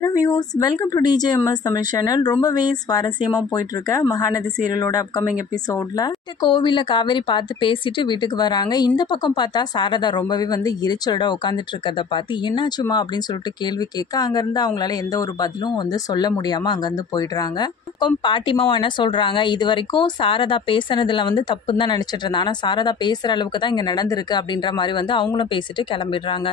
Hello views, welcome to TJMS Tamil channel. ரொம்பவே சுவாரஸ்யமாக போயிட்டுருக்க மகாநதி சீரியலோட அப்கமிங் எபிசோடில் கோவிலில் காவேரி பார்த்து பேசிட்டு வீட்டுக்கு வராங்க. இந்த பக்கம் பார்த்தா சாரதா ரொம்பவே எரிச்சலோட உட்காந்துட்டு இருக்கிறத பார்த்து என்னாச்சுமா அப்படின்னு சொல்லிட்டு கேள்வி கேட்க அங்கேருந்து அவங்களால எந்த ஒரு பதிலும் சொல்ல முடியாமல் அங்கேருந்து போயிடுறாங்க. பக்கம் பாட்டிமாவும் என்ன சொல்கிறாங்க, இது வரைக்கும் சாரதா பேசுனதில் தப்புன்னு தான் நினச்சிட்டு இருந்தாங்க. ஆனால் சாரதா பேசுகிற அளவுக்கு தான் இங்கே நடந்திருக்கு அப்படின்ற மாதிரி அவங்களும் பேசிட்டு கிளம்பிடுறாங்க.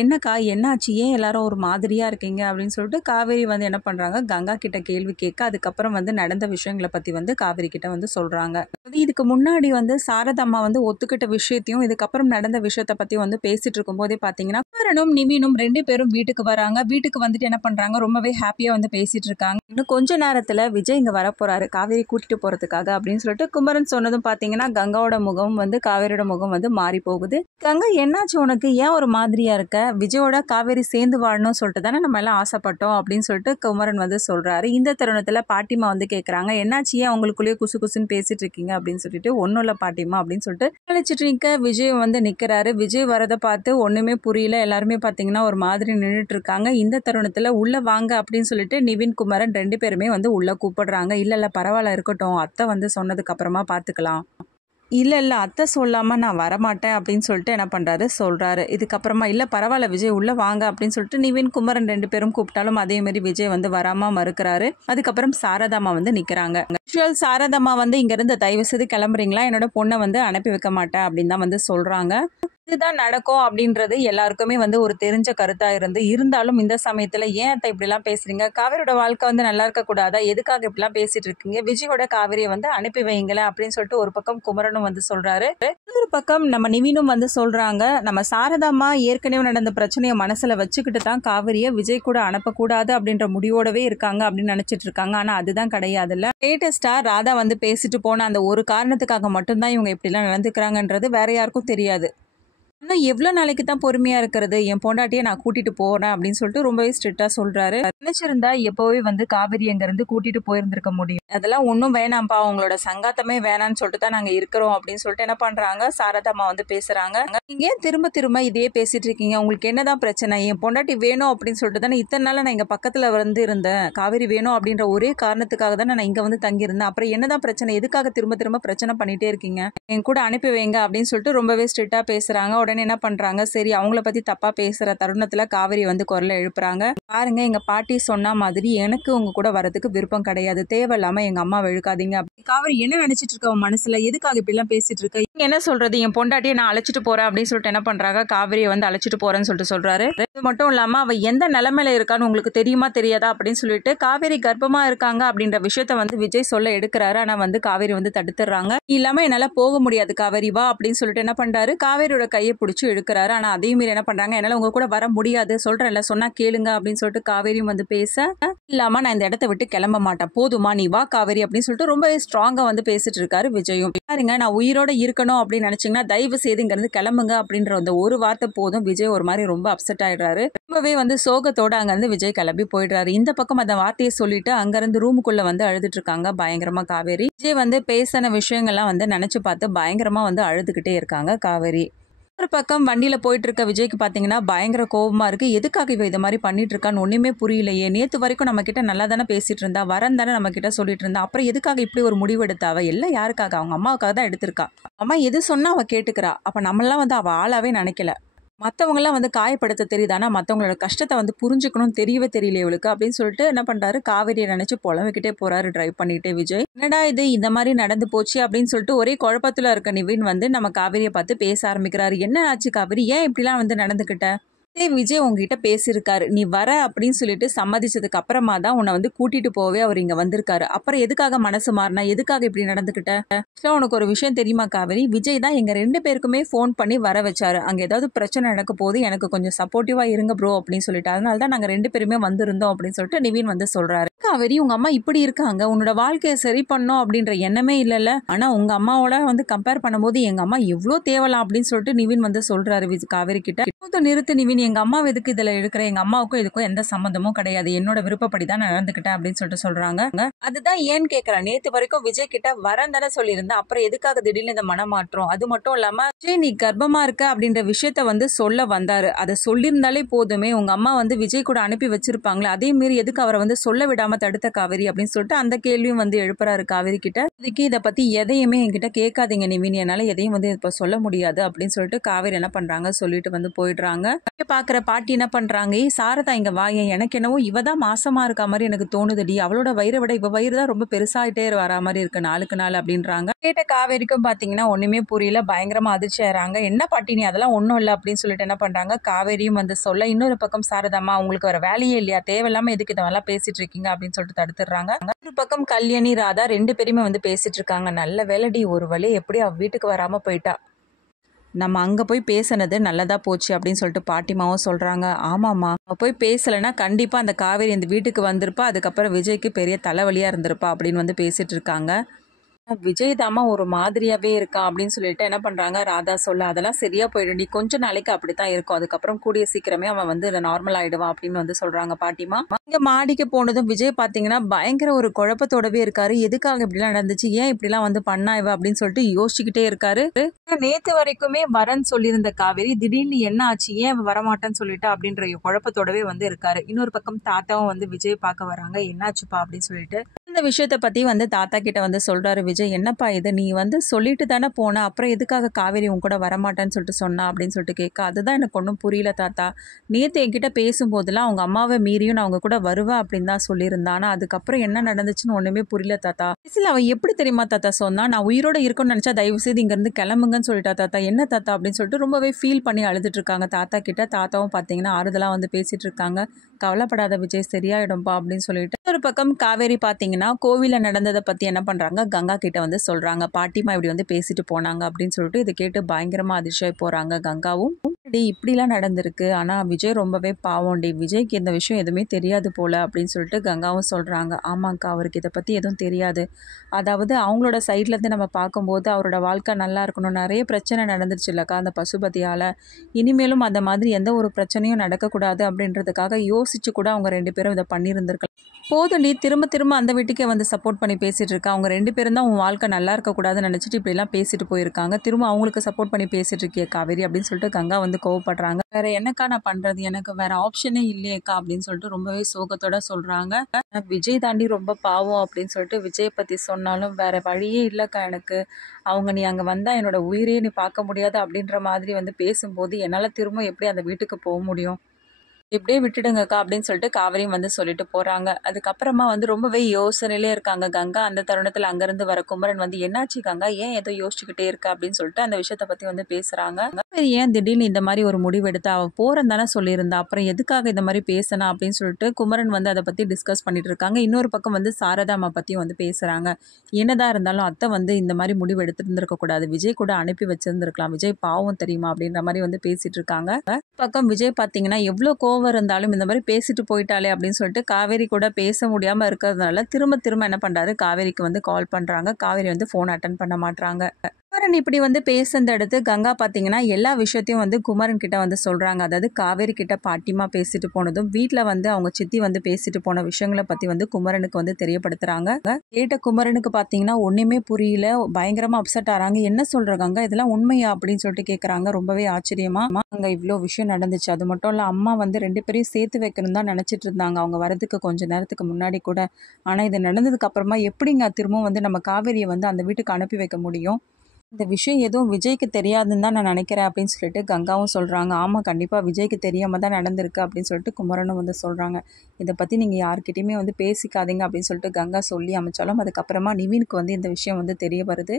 என்னக்கா என்னாச்சு, ஏன் எல்லாரும் ஒரு மாதிரியாக இருக்கீங்க அப்படின்னு சொல்லிட்டு காவேரி என்ன பண்ணுறாங்க, கங்கா கிட்ட கேள்வி கேட்க அதுக்கப்புறம் நடந்த விஷயங்களை பற்றி காவேரி கிட்ட சொல்கிறாங்க. இதுக்கு முன்னாடி சாரதம்மா ஒத்துக்கிட்ட விஷயத்தையும் இதுக்கப்புறம் நடந்த விஷயத்தை பற்றி பேசிட்டு இருக்கும்போதே பார்த்தீங்கன்னா குமரனும் நிவினும் 2 பேரும் வீட்டுக்கு வராங்க. வீட்டுக்கு என்ன பண்ணுறாங்க, ரொம்பவே ஹாப்பியாக பேசிட்டு இருக்காங்க. இன்னும் கொஞ்ச நேரத்தில் விஜய் இங்கே வரப்போறாரு காவேரி கூட்டிட்டு போகிறதுக்காக அப்படின்னு சொல்லிட்டு குமரன் சொன்னதும் பார்த்தீங்கன்னா கங்காவோட முகம் காவேரியோட முகம் மாறி போகுது. கங்கா என்னாச்சு உனக்கு, ஏன் ஒரு மாதிரியா இருக்க, விஜயோட காவேரி சேர்ந்து வாழணும்னு சொல்லிட்டு தானே நம்ம எல்லாம் ஆசைப்பட்டோம் அப்படின்னு சொல்லிட்டு குமரன் சொல்றாரு. இந்த தருணத்துல பாட்டிமா கேட்கறாங்க, என்னாச்சு, ஏன் உங்களுக்குள்ளேயே குசு குசுன்னு பேசிட்டு இருக்கீங்க அப்படின்னு சொல்லிட்டு. ஒன்னும் இல்ல பாட்டிமா அப்படின்னு சொல்லிட்டு நினைச்சிட்டு நிக்க விஜய் நிக்கிறாரு. விஜய் வரதை பார்த்து ஒண்ணுமே புரியல. எல்லாருமே பாத்தீங்கன்னா ஒரு மாதிரி நின்றுட்டு இருக்காங்க. இந்த தருணத்துல உள்ள வாங்க அப்படின்னு சொல்லிட்டு நிவின் குமரன் 2 பேருமே உள்ள கூப்பிடுறாங்க. இல்ல பரவாயில்ல இருக்கட்டும், அத்தை சொன்னதுக்கு அப்புறமா பாத்துக்கலாம். இல்லை அத்தை சொல்லாமல் நான் வரமாட்டேன் அப்படின்னு சொல்லிட்டு என்ன பண்ணுறாரு சொல்கிறாரு. இதுக்கப்புறமா இல்லை பரவாயில்ல விஜய் உள்ளே வாங்க அப்படின்னு சொல்லிட்டு நிவின் குமரன் 2 பேரும் கூப்பிட்டாலும் அதேமாரி விஜய் வராமல் மறுக்கிறாரு. அதுக்கப்புறம் சாரதாமா நிற்கிறாங்க. சாரதாமா இங்கேருந்து தயவு செய்து கிளம்புறீங்களா, என்னோட பொண்ணை அனுப்பி வைக்க மாட்டேன் அப்படின்னு தான் சொல்கிறாங்க. இதுதான் நடக்கும் அப்படின்றது எல்லாருக்குமே ஒரு தெரிஞ்ச கருத்தா இருந்தாலும் இந்த சமயத்துல ஏன் அத்தை இப்படிலாம் பேசுறீங்க, காவேரியோட வாழ்க்கை நல்லா இருக்க கூடாதா, எதுக்காக இப்படிலாம் பேசிட்டு இருக்கீங்க, விஜயோட காவேரியை அனுப்பி வைங்களேன் அப்படின்னு சொல்லிட்டு ஒரு பக்கம் குமரனும் சொல்றாரு. இன்னொரு பக்கம் நம்ம நிவினும் சொல்றாங்க, நம்ம சாரதாமா ஏற்கனவே நடந்த பிரச்சனையை மனசுல வச்சுக்கிட்டு தான் காவேரியை விஜய் கூட அனுப்பக்கூடாது அப்படின்ற முடிவோடவே இருக்காங்க அப்படின்னு நினைச்சிட்டு இருக்காங்க. ஆனா அதுதான் கிடையாதுல்ல. லேட்டஸ்டா ராதா பேசிட்டு போன அந்த ஒரு காரணத்துக்காக மட்டும்தான் இவங்க இப்படிலாம் நடந்துக்கிறாங்கன்றது வேற யாருக்கும் தெரியாது. இன்னும் எவ்வளோ நாளைக்கு தான் பொறுமையாக இருக்கிறது, என் பொண்டாட்டியை நான் கூட்டிகிட்டு போகிறேன் அப்படின்னு சொல்லிட்டு ரொம்பவே ஸ்ட்ரிக்டாக சொல்கிறாரு. நினச்சிருந்தா எப்போவே காவேரி அங்கேருந்து கூட்டிகிட்டு போயிருந்திருக்க முடியும். அதெல்லாம் ஒன்றும் வேணாம்ப்பா, உங்களோட சங்காத்தமே வேணான்னு சொல்லிட்டு தான் நாங்கள் இருக்கிறோம் அப்படின்னு சொல்லிட்டு என்ன பண்ணுறாங்க, சாரதாம்மா பேசுகிறாங்க. நீங்கள் ஏன் திரும்ப திரும்ப இதே பேசிகிட்டு இருக்கீங்க, உங்களுக்கு என்னதான் பிரச்சனை, என் பொண்டாட்டி வேணும் அப்படின்னு சொல்லிட்டு தானே இத்தனை நாள் நான் இங்கே பக்கத்தில் இருந்தேன், காவேரி வேணும் அப்படின்ற ஒரே காரணத்துக்காக தானே நான் இங்கே தங்கியிருந்தேன், அப்புறம் என்னதான் பிரச்சனை, எதுக்காக திரும்ப திரும்ப பிரச்சனை பண்ணிகிட்டே இருக்கீங்க, என் கூட அனுப்பி வைங்க அப்படின்னு சொல்லிட்டு ரொம்பவே ஸ்ட்ரிக்டாக பேசுகிறாங்க. உடனே என்ன பண்றாங்க, சரி அவங்கள பத்தி தப்பா பேசுற தருணத்துல காவேரி குரலை எழுப்புறாங்க. பாருங்க, எங்க பாட்டி சொன்ன மாதிரி எனக்கு உங்க கூட வரதுக்கு விருப்பம் கிடையாது, தேவையில்லாம எங்க அம்மா இழுக்காதீங்க. காவேரி என்ன நினைச்சிட்டு இருக்க உன் மனசுல, எதுக்காக இப்படி எல்லாம் பேசிட்டு இருக்க, என்ன சொல்றது, என் பொண்டாட்டியை நான் அழைச்சிட்டு போறேன் அப்படின்னு சொல்லிட்டு என்ன பண்றாங்க, காவேரியை அழைச்சிட்டு போறேன்னு சொல்லிட்டு சொல்றாரு. இது மட்டும் இல்லாம அவ எந்த நிலைமையில இருக்கான்னு உங்களுக்கு தெரியுமா தெரியாதா அப்படின்னு சொல்லிட்டு காவேரி கர்ப்பமா இருக்காங்க அப்படின்ற விஷயத்த விஜய் சொல்ல எடுக்கிறாரு. ஆனா காவேரி தடுத்துறாங்க. இல்லாம என்னால போக முடியாது காவேரி, வா அப்படின்னு சொல்லிட்டு என்ன பண்றாரு, காவேரியோட கையை பிடிச்சி இழுக்கிறாரு. ஆனா அதையும் மீறி என்ன பண்றாங்க, என்னால உங்க கூட வர முடியாது, சொல்றேன்ல சொன்னா கேளுங்க அப்படின்னு சொல்லிட்டு காவேரியும் பேச, இல்லாம நான் இந்த இடத்த விட்டு கிளம்ப மாட்டேன், போதுமா நீ வா காவேரி அப்படின்னு சொல்லிட்டு ரொம்ப ஸ்ட்ராங்கா பேசிட்டு இருக்காரு விஜயும். பாருங்க, நான் உயிரோட இருக்கணும் அப்படின்னு நினைச்சீங்கன்னா தயவு செய்து இங்க இருந்து கிளம்புங்க அப்படின்ற அந்த ஒரு வார்த்தை போதும், விஜய் ஒரு மாதிரி ரொம்ப அப்செட் ஆயிடுறாரு. ரொம்பவே சோகத்தோட அங்க இருந்து விஜய் கிளம்பி போயிடுறாரு. இந்த பக்கம் அந்த வார்த்தையை சொல்லிட்டு அங்க இருந்து ரூமுக்குள்ள அழுதுட்டு இருக்காங்க பயங்கரமா காவேரி. விஜய் பேசின விஷயங்கள்லாம் நினைச்சு பார்த்து பயங்கரமா அழுதுகிட்டே இருக்காங்க காவேரி. ஒரு பக்கம் வண்டியில போயிட்டு இருக்க விஜய்க்கு பாத்தீங்கன்னா பயங்கர கோபமா இருக்கு. எதுக்காக இவ இது மாதிரி பண்ணிட்டு இருக்கான்னு ஒண்ணுமே புரியலையே, நேத்து வரைக்கும் நம்ம கிட்ட நல்லா தானே பேசிட்டு இருந்தா, வரன் தானே நம்ம கிட்ட சொல்லிட்டு இருந்தா, அப்புறம் எதுக்காக இப்படி ஒரு முடிவு எடுத்தா, அவ எல்லாம் யாருக்காக, அவங்க அம்மாவுக்காக தான் எடுத்திருக்கா, அம்மா எது சொன்னா அவ கேட்டுக்கிறா, அப்ப நம்மளாம் அவ ஆளாவே நினைக்கல, மற்றவங்களாம் காயப்படுத்த தெரியுது, ஆனால் மற்றவங்களோட கஷ்டத்தை புரிஞ்சுக்கணும் தெரியவே தெரியல இவளுக்கு அப்படின்னு சொல்லிட்டு என்ன பண்ணுறாரு, காவேரியை நினச்சி புலம்பிக்கிட்டே போகிறாரு டிரைவ் பண்ணிக்கிட்டே விஜய். என்னடா இது இந்த மாதிரி நடந்து போச்சு அப்படின்னு சொல்லிட்டு ஒரே குழப்பத்தில் இருக்க நிவின் நம்ம காவேரியை பார்த்து பேச ஆரம்பிக்கிறாரு. என்ன ஆச்சு காவேரி, ஏன் இப்படிலாம் நடந்துக்கிட்ட, விஜய் உங்ககிட்ட பேசியிருக்காரு, நீ வர அப்படின்னு சொல்லிட்டு சம்மதிச்சதுக்கு அப்புறமா தான் உன்னை கூட்டிட்டு போவே அவர் இங்க வந்திருக்காரு, அப்புறம் எதுக்காக மனசு மாறினா, எதுக்காக இப்படி நடந்துக்கிட்ட, உனக்கு ஒரு விஷயம் தெரியுமா காவேரி, விஜய் தான் எங்க 2 பேருக்குமே ஃபோன் பண்ணி வர வச்சாரு, அங்க ஏதாவது பிரச்சனை நடக்க போது எனக்கு கொஞ்சம் சப்போர்ட்டிவா இருங்க ப்ரோ அப்படின்னு சொல்லிட்டு, அதனால தான் நாங்க 2 பேருமே வந்திருந்தோம் அப்படின்னு சொல்லிட்டு நிவின் சொல்றாரு. காவேரி, உங்க அம்மா இப்படி இருக்காங்க, உன்னோட வாழ்க்கையை சரி பண்ணும் அப்படின்ற எண்ணமே இல்லைல்ல, ஆனா உங்க அம்மாவோட கம்பேர் பண்ணும்போது எங்க அம்மா எவ்வளோ தேவலாம் அப்படின்னு சொல்லிட்டு நிவின் சொல்றாரு காவேரி கிட்ட. நிறுத்து நிவின், எங்க அம்மா எதுக்கு இதுல இருக்கிற, எங்க அம்மாவுக்கும் இதுக்கும் எந்த சம்மந்தமும் கிடையாது, என்னோட விருப்பப்படி தான் நடந்துக்கிட்டேன் அப்படின்னு சொல்லிட்டு சொல்றாங்க. அதுதான் ஏன்னு கேட்குறேன். நேத்து வரைக்கும் விஜய் கிட்ட வரேன்னு தானே சொல்லியிருந்தேன். அப்புறம் எதுக்காக திடீர்னு இந்த மனமாற்றம்? அது மட்டும் இல்லாம விஜய் நீ கர்ப்பமா இருக்க அப்படின்ற விஷயத்த வந்து சொல்ல வந்தாரு. அத சொல்லியிருந்தாலே போதுமே. உங்க அம்மா வந்து விஜய் கூட அனுப்பி வச்சிருப்பாங்களே. அதே மீறி எதுக்கு அவரை வந்து சொல்ல விடாம தடுத்த காவேரி அப்படின்னு சொல்லிட்டு அந்த கேள்வியும் வந்து எழுப்புறாரு காவேரி கிட்ட. இதுக்கு இதை பத்தி எதையுமே என்கிட்ட கேட்காதீங்க நிவின். என்னால எதையும் வந்து இப்ப சொல்ல முடியாது அப்படின்னு சொல்லிட்டு காவேரி என்ன பண்றாங்க சொல்லிட்டு வந்து போயிடுறாங்க. பாக்குற பாட்டி என்ன பண்றாங்க, ஏய் சாரதா இங்க வா, எனக்கு என்னவோ இவ தான் மாசமா இருக்க மாதிரி எனக்கு தோணுதுடி. அவளோட வயிறை விட இவ வயிறு தான் ரொம்ப பெருசாயிட்டே வரா மாதிரி இருக்கு நாளுக்கு நாள் அப்படின்றாங்க. கேட்ட காவேரிக்கும் பாத்தீங்கன்னா ஒண்ணுமே புரியல. பயங்கரமா அதிர்ச்சி ஆறாங்க. என்ன பாட்டி நீ அதெல்லாம் ஒண்ணும் இல்ல அப்படின்னு சொல்லிட்டு என்ன பண்றாங்க காவேரியும் வந்து சொல்ல, இன்னொரு பக்கம் சாரதாமா உங்களுக்கு வர வேலையே இல்லையா, தேவையில்லாம எதுக்கு இதெல்லாம் பேசிட்டு இருக்கீங்க அப்படின்னு சொல்லிட்டு தடுத்துடுறாங்க. ஒரு பக்கம் கல்யாணி ராதா ரெண்டு பேருமே வந்து பேசிட்டு இருக்காங்க. நல்ல வேலைடி, ஒரு வழி எப்படி அவ வீட்டுக்கு வராம போயிட்டா. நம்ம அங்கே போய் பேசினது நல்லதா போச்சு அப்படின்னு சொல்லிட்டு பாட்டிமாவும் சொல்கிறாங்க. ஆமாம்மா, போய் பேசலைன்னா கண்டிப்பாக அந்த காவேரி இந்த வீட்டுக்கு வந்திருப்பா, அதுக்கப்புறம் விஜய்க்கு பெரிய தலைவலியாக இருந்திருப்பா அப்படின்னு வந்து பேசிட்டு இருக்காங்க. விஜய் தாமா ஒரு மாதிரியாவே இருக்கா அப்படின்னு சொல்லிட்டு என்ன பண்றாங்க ராதா சொல்ல, அதெல்லாம் சரியா போயிடும், நீ கொஞ்ச நாளைக்கு அப்படித்தான் இருக்கும், அதுக்கப்புறம் கூடிய சீக்கிரமே அவன் வந்து நார்மல் ஆயிடுவான் அப்படின்னு வந்து சொல்றாங்க பாட்டிமா. இங்க மாடிக்கு போனதும் விஜய் பாத்தீங்கன்னா பயங்கர ஒரு குழப்பத்தோடவே இருக்காரு. எதுக்காக இப்படிலாம் நடந்துச்சு, ஏன் இப்படிலாம் வந்து பண்ணா இவ அப்படின்னு சொல்லிட்டு யோசிச்சுக்கிட்டே இருக்காரு. நேத்து வரைக்குமே வரன்னு சொல்லியிருந்த காவேரி திடீர்னு என்ன ஆச்சு, ஏன் வரமாட்டேன்னு சொல்லிட்டா அப்படின்ற குழப்பத்தோடவே வந்து இருக்காரு. இன்னொரு பக்கம் தாத்தாவும் வந்து விஜய் பார்க்க வராங்க. என்னாச்சுப்பா அப்படின்னு சொல்லிட்டு இந்த விஷயத்த பத்தி வந்து தாத்தா கிட்ட வந்து சொல்றாரு விஜய். என்னப்பா இது, நீ வந்து சொல்லிட்டு தானே போன, அப்புறம் எதுக்காக காவேரி உன் கூட வரமாட்டேன்னு சொல்லிட்டு சொன்னா அப்படின்னு சொல்லிட்டு கேட்க, அதுதான் எனக்கு ஒன்றும் புரியல தாத்தா. நேத்து என்கிட்ட பேசும்போதெல்லாம் அவங்க அம்மாவை மீறியும் நான் அவங்க கூட வருவேன் அப்படின்னு தான் சொல்லியிருந்தான். ஆனா அதுக்கப்புறம் என்ன நடந்துச்சுன்னு ஒண்ணுமே புரியல தாத்தா. அவன் எப்படி தெரியுமா தாத்தா சொன்னா, நான் உயிரோட இருக்கணும்னு நினைச்சா தயவு செய்து இங்க இருந்து கிளம்புங்கன்னு சொல்லிட்டா தாத்தா. என்ன தாத்தா அப்படின்னு சொல்லிட்டு ரொம்பவே ஃபீல் பண்ணி அழுதுட்டு இருக்காங்க தாத்தா கிட்ட. தாத்தாவும் பாத்தீங்கன்னா ஆறுதலா வந்து பேசிட்டு இருக்காங்க. கவலைப்படாத விஜய், சரியாயிடும்பா அப்படின்னு சொல்லிட்டு. ஒரு பக்கம் காவேரி பாத்தீங்கன்னா கோவில நடந்ததை பத்தி என்ன பண்றாங்க கங்கா கிட்ட வந்து சொல்றாங்க. பாட்டிமா இப்படி வந்து பேசிட்டு போனாங்க அப்படின்னு சொல்லிட்டு இதை கேட்டு பயங்கரமா அதிர்ச்சியாகி போறாங்க கங்காவும். இப்படிலாம் நடந்திருக்கு, ஆனா விஜய் ரொம்பவே பாவம் டி, விஜய்க்கு இந்த விஷயம் எதுவுமே தெரியாது போல அப்படின்னு சொல்லிட்டு கங்காவும் சொல்றாங்க. ஆமாக்கா, அவருக்கு இதை பத்தி எதுவும் தெரியாது. அதாவது அவங்களோட சைட்ல இருந்து நம்ம பார்க்கும்போது அவரோட வாழ்க்கை நல்லா இருக்கணும், நிறைய பிரச்சனை நடந்துருச்சு இல்லக்கா அந்த பசுபதியால, இனிமேலும் அந்த மாதிரி எந்த ஒரு பிரச்சனையும் நடக்கக்கூடாது அப்படின்றதுக்காக யோசிச்சு கூட அவங்க ரெண்டு பேரும் இதை பண்ணியிருந்திருக்கலாம். போதும் நீ திரும்ப திரும்ப அந்த வீட்டுக்கே வந்து சப்போர்ட் பண்ணி பேசிட்டு இருக்கா, அவங்க ரெண்டு பேரும் தான் உன் வாழ்க்கை நல்லா இருக்கக்கூடாதுன்னு நினைச்சிட்டு இப்படி எல்லாம் பேசிட்டு போயிருக்காங்க, திரும்ப அவங்களுக்கு சப்போர்ட் பண்ணி பேசிட்டு இருக்கிய காவேரி அப்படின்னு சொல்லிட்டு கங்கா வந்து கோவப்படுறாங்க. வேற என்னக்கா நான் பண்றது, எனக்கு வேற ஆப்ஷனே இல்லையேக்கா அப்படின்னு சொல்லிட்டு ரொம்பவே சோகத்தோட சொல்றாங்க. விஜய் தாண்டி ரொம்ப பாவம் அப்படின்னு சொல்லிட்டு விஜய் பத்தி சொன்னாலும் வேற வழியே இல்லக்கா எனக்கு, அவங்க நீ அங்க வந்தா என்னோட உயிரையே நீ பார்க்க முடியாது அப்படின்ற மாதிரி வந்து பேசும்போது என்னால திரும்ப எப்படி அந்த வீட்டுக்கு போக முடியும், இப்படியே விட்டுடுங்கக்கா அப்படின்னு சொல்லிட்டு காவேரியும் வந்து சொல்லிட்டு போறாங்க. அதுக்கப்புறமா வந்து ரொம்பவே யோசனையிலே இருக்காங்க கங்கா. அந்த தருணத்துல அங்கிருந்து வர குமரன் வந்து, என்னாச்சு கங்கா, ஏன் ஏதோ யோசிச்சுக்கிட்டே இருக்க அப்படின்னு சொல்லிட்டு அந்த விஷயத்த பத்தி வந்து பேசுறாங்க. ஏன் திடீர்னு இந்த மாதிரி ஒரு முடிவு எடுத்தா, அவ போறேன்னு தானே சொல்லியிருந்தா, அப்புறம் எதுக்காக இந்த மாதிரி பேசினா அப்படின்னு சொல்லிட்டு குமரன் வந்து அதை பத்தி டிஸ்கஸ் பண்ணிட்டு இருக்காங்க. இன்னொரு பக்கம் வந்து சாரதாமா பத்தியும் வந்து பேசுறாங்க. என்னதான் இருந்தாலும் அத்தை வந்து இந்த மாதிரி முடிவு எடுத்திருந்திருக்க கூடாது, விஜய் கூட அனுப்பி வச்சிருந்திருக்கலாம், விஜய் பாவம் தெரியுமா அப்படின்ற மாதிரி வந்து பேசிட்டு இருக்காங்க. பக்கம் விஜய் பாத்தீங்கன்னா எவ்வளவு கோவம் இருந்தாலும் இந்த மாதிரி பேசிட்டு போயிட்டாலே அப்படின்னு சொல்லிட்டு காவேரி கூட பேச முடியாம இருக்கிறதுனால திரும்ப திரும்ப என்ன பண்றாரு, காவேரிக்கு வந்து கால் பண்றாங்க. காவேரி வந்து போன் அட்டன் பண்ண மாட்டாங்க. குமரன் இப்படி வந்து பேசுறத அடுத்து கங்கா பாத்தீங்கன்னா எல்லா விஷயத்தையும் வந்து குமரன் கிட்ட வந்து சொல்றாங்க. அதாவது காவேரி கிட்ட பாட்டிமா பேசிட்டு போனதும், வீட்டுல வந்து அவங்க சித்தி வந்து பேசிட்டு போன விஷயங்களை பத்தி வந்து குமரனுக்கு வந்து தெரியப்படுத்துறாங்க. கேட்ட குமரனுக்கு பாத்தீங்கன்னா ஒண்ணுமே புரியல, பயங்கரமா அப்செட் ஆறாங்க. என்ன சொல்ற கங்கா, இதெல்லாம் உண்மையா அப்படின்னு சொல்லிட்டு கேக்குறாங்க ரொம்பவே ஆச்சரியமா. அங்க இவ்வளவு விஷயம் நடந்துச்சு, அது மட்டும் இல்ல அம்மா வந்து ரெண்டு பேரையும் சேர்த்து வைக்கணும் தான் நினைச்சிட்டு இருந்தாங்க அவங்க வரதுக்கு கொஞ்ச நேரத்துக்கு முன்னாடி கூட. ஆனா இது நடந்ததுக்கு அப்புறமா எப்படிங்க திரும்பவும் வந்து நம்ம காவேரியை வந்து அந்த வீட்டுக்கு அனுப்பி வைக்க முடியும், இந்த விஷயம் எதுவும் விஜய்க்கு தெரியாதுன்னு தான் நான் நினைக்கிறேன் அப்படின்னு சொல்லிட்டு கங்காவும் சொல்றாங்க. ஆமா கண்டிப்பா விஜய்க்கு தெரியாம தான் நடந்திருக்கு அப்படின்னு சொல்லிட்டு குமரனும் வந்து சொல்றாங்க. இதை பத்தி நீங்க யார்கிட்டயுமே வந்து பேசிக்காதீங்க அப்படின்னு சொல்லிட்டு கங்கா சொல்லி அமைச்சாலும் அதுக்கப்புறமா நிவினுக்கு வந்து இந்த விஷயம் வந்து தெரிய வருது.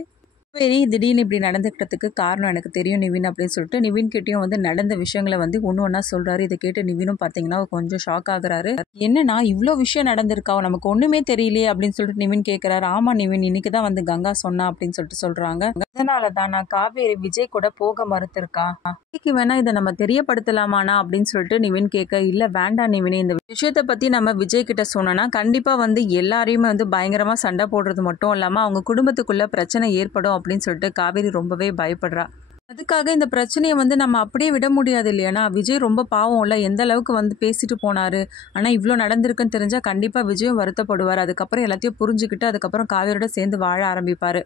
காவேரி திடீர்னு இப்படி நடந்துக்கிறதுக்கு காரணம் எனக்கு தெரியும் நிவின் அப்படின்னு சொல்லிட்டு நிவின் கிட்டயும் வந்து நடந்த விஷயங்களை வந்து ஒன்று ஒன்றா சொல்றாரு. இதை கேட்டு நிவினும் பார்த்தீங்கன்னா கொஞ்சம் ஷாக் ஆகுறாரு. என்னன்னா இவ்வளோ விஷயம் நடந்திருக்கா, நமக்கு ஒண்ணுமே தெரியலையே அப்படின்னு சொல்லிட்டு நிவின் கேட்கிறாரு. ஆமா நிவின், இன்னைக்கு தான் வந்து கங்கா சொன்னா அப்படின்னு சொல்லிட்டு சொல்றாங்க. அதனாலதான் நான் காவேரி விஜய் கூட போக மறுத்திருக்கா, விஜய்க்கு வேணா இதை நம்ம தெரியப்படுத்தலாமானா அப்படின்னு சொல்லிட்டு நிவின் கேட்க, இல்ல வேண்டாம் நிவின், இந்த விஷயத்த பத்தி நம்ம விஜய் கிட்ட சொன்னோம்னா கண்டிப்பா வந்து எல்லாரையுமே வந்து பயங்கரமா சண்டை போடுறது மட்டும் இல்லாம அவங்க குடும்பத்துக்குள்ள பிரச்சனை ஏற்படும் அப்படின்னு சொல்லிட்டு காவேரி ரொம்பவே பயப்படுறா. அதுக்காக இந்த பிரச்சனையை வந்து நம்ம அப்படியே விட முடியாது இல்லையானா? விஜய் ரொம்ப பாவம்ல. எந்த அளவுக்கு வந்து பேசிட்டு போனாரு. ஆனா இவ்ளோ நடந்திருக்குன்னு தெரிஞ்சா கண்டிப்பா விஜயும் வருத்தப்படுவாரு. அதுக்கப்புறம் எல்லாத்தையும் புரிஞ்சுக்கிட்டு அதுக்கப்புறம் காவேரியோட சேர்ந்து வாழ ஆரம்பிப்பாரு.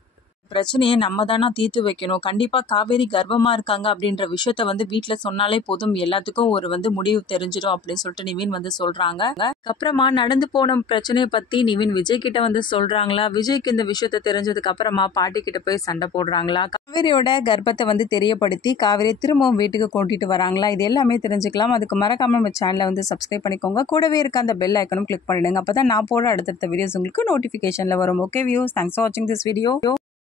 பிரச்சனையை நம்ம தானா தீர்த்து வைக்கணும். கண்டிப்பா காவேரி கர்ப்பமா இருக்காங்க அப்படின்ற விஷயத்த வந்து வீட்ல சொன்னாலே போதும். எல்லாத்துக்கும் ஒரு வந்து முடிவு தெரிஞ்சிடும் அப்படின்னு சொல்லிட்டு நிவின் வந்து சொல்றாங்க. அப்புறமா நடந்து போன பிரச்சனையை பத்தி நிவின் விஜய் கிட்ட வந்து சொல்றாங்களா? விஜய்க்கு இந்த விஷயத்த தெரிஞ்சதுக்கு அப்புறமா பாட்டி கிட்ட போய் சண்டை போடுறாங்களா? காவேரியோட கர்ப்பத்தை வந்து தெரியப்படுத்தி காவேரி திரும்பவும் வீட்டுக்கு கூட்டிட்டு வராங்களா? இது எல்லாமே தெரிஞ்சுக்கலாம். அதுக்கு மறக்காம நம்ம சேனலை வந்து சப்ஸ்கிரைப் பண்ணிக்கோங்க. கூடவே இருக்க அந்த பெல் ஐக்கனும் கிளிக் பண்ணிடுங்க. அப்பதான் நான் போட அடுத்தடுத்த வீடியோஸ் உங்களுக்கு நோட்டிபிகேஷன்ல வரும். ஓகே வியூஸ், தேங்க்ஸ் ஃபார் வாட்சிங் திஸ் வீடியோ.